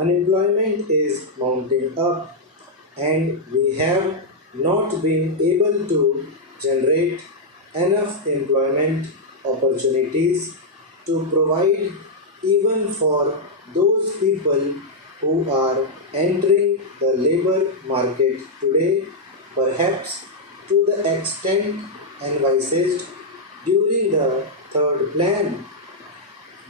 unemployment is mounting up, and we have not been able to generate enough employment opportunities to provide even for those people who are entering the labor market today, perhaps to the extent envisaged during the third plan.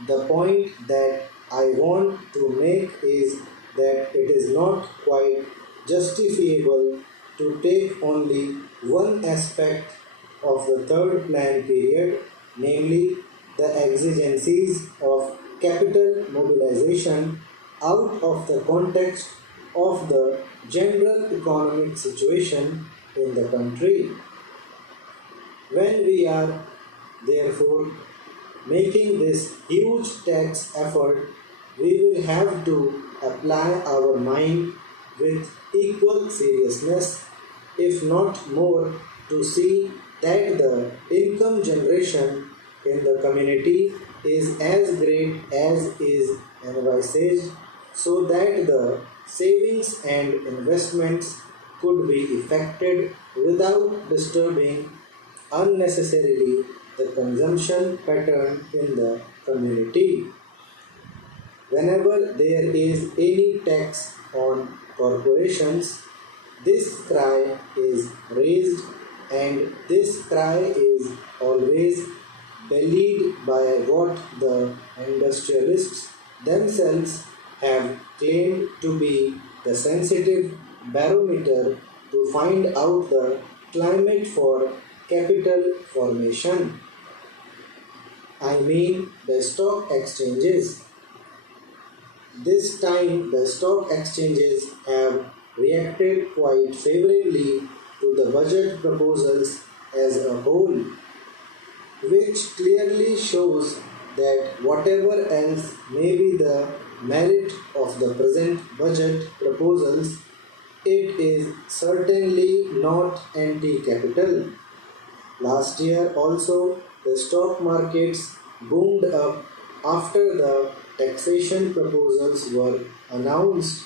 The point that I want to make is that it is not quite justifiable to take only one aspect of the third plan period, namely the exigencies of capital mobilization, out of the context of the general economic situation in the country. When we are therefore making this huge tax effort, we will have to apply our mind with equal seriousness, if not more, to see that the income generation in the community is as great as is envisaged, so that the savings and investments could be effected without disturbing unnecessarily the consumption pattern in the community. Whenever there is any tax on corporations, this cry is raised, and this cry is always belied by what the industrialists themselves have claimed to be the sensitive barometer to find out the climate for capital formation. I mean the stock exchanges. This time, the stock exchanges have reacted quite favorably to the budget proposals as a whole, which clearly shows that whatever else may be the merit of the present budget proposals, it is certainly not anti capital. Last year also, the stock markets boomed up after the taxation proposals were announced.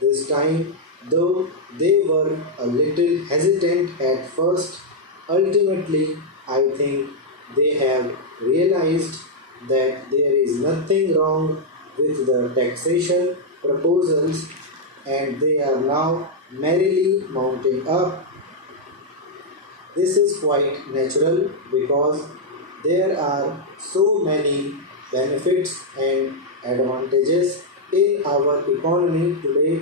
This time, though they were a little hesitant at first, ultimately I think they have realized that there is nothing wrong with the taxation proposals, and they are now merrily mounting up. This is quite natural because there are so many benefits and advantages in our economy today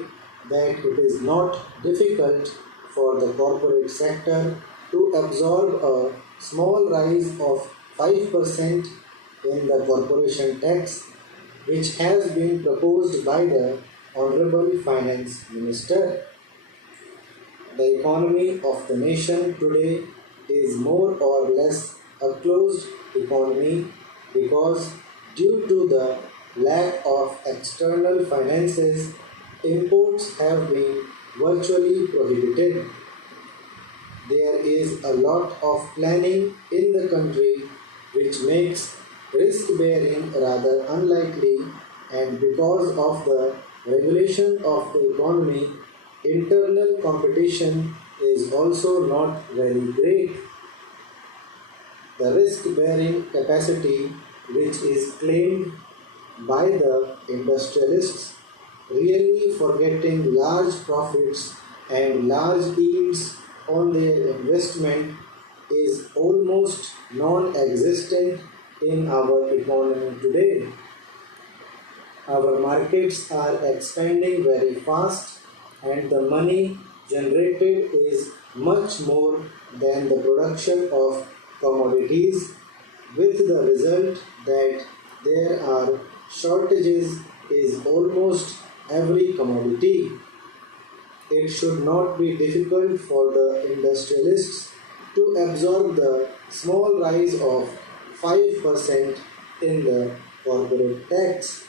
that it is not difficult for the corporate sector to absorb a small rise of 5% in the corporation tax, which has been proposed by the Honorable Finance Minister. The economy of the nation today is more or less a closed economy because, due to the lack of external finances, imports have been virtually prohibited. There is a lot of planning in the country which makes risk bearing rather unlikely, and because of the regulation of the economy, internal competition is also not very great. The risk bearing capacity, which is claimed by the industrialists, really forgetting large profits and large yields on their investment, is almost non existent in our economy today. Our markets are expanding very fast, and the money generated is much more than the production of commodities, with the result that there are shortages in almost every commodity. It should not be difficult for the industrialists to absorb the small rise of 5% in the corporate tax.